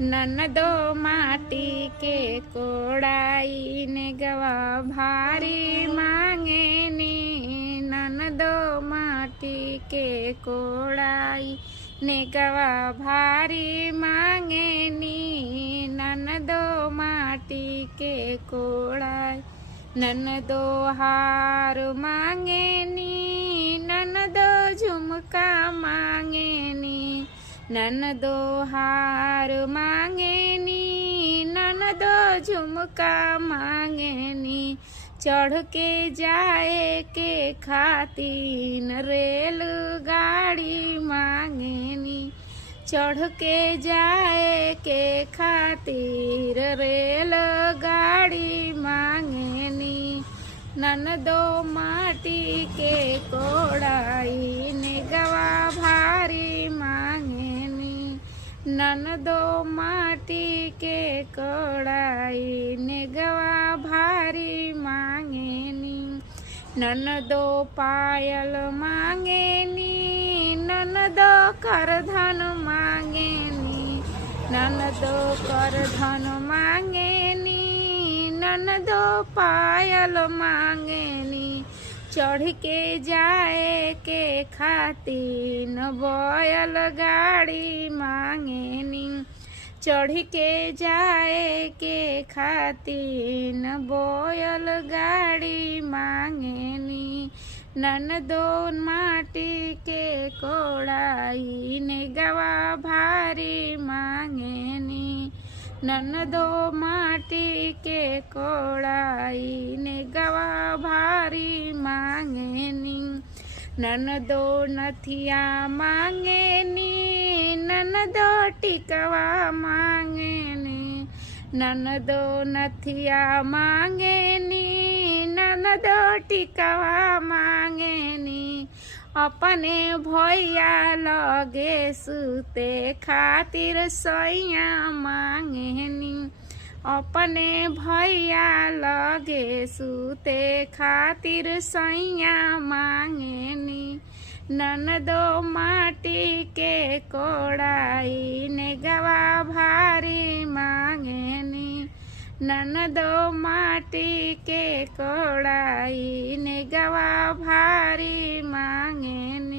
ननदो माटी के कोड़ाई ने गवा भारी मांगे नी। ननदो माटी के कोड़ाई ने गवा भारी मांगे नी। ननदो माटी के कोड़ाई ननदो हार मांगे नी। ननदो झुमका मांगे नी। ननदो हार मांगे नी। ननदो झुमका मांगे नी। चढ़ के जाए के खातिर रेलगाड़ी मांगे नी। चढ़ के जाए के खातिर रेलगाड़ी मांगे नी। ननदो माटी के कोड़ाई ने गवा भारी मांगे नी। ननदो माटी के कोड़ाई ने गवा भारी मांगे नी। ननदो पायल मांगे नी। ननदो करधन मांगे नी। ननदो करधन मांगे नी। ननदो पायल मांगे नी। चढ़ के जाए के खातिर बैल गाड़ी मांगे नी। चढ़ के जाए के खातिर बैल गाड़ी मांगे नी। ननदो माटी के कोड़ाई ने गवा भारी मांगे नी। ननदो माटी के कोड़ाई ने गवा भारी मांगे नी। ननदो नथिया मांगे नी। ननदो टिकवा मांगे नी। ननदो नथिया मांगे नी। ननदो टिकवा मांगे नी। अपने भैया लगे सुते खातिर सैया मांगे नी। अपने भैया लगे सुते खातिर सैया मांगे नी। ननदो माटी के कोड़ाई ने गवा भारी मांगे नी। ननदो माटी के कोड़ाई ने गवा भारी मांगे नी।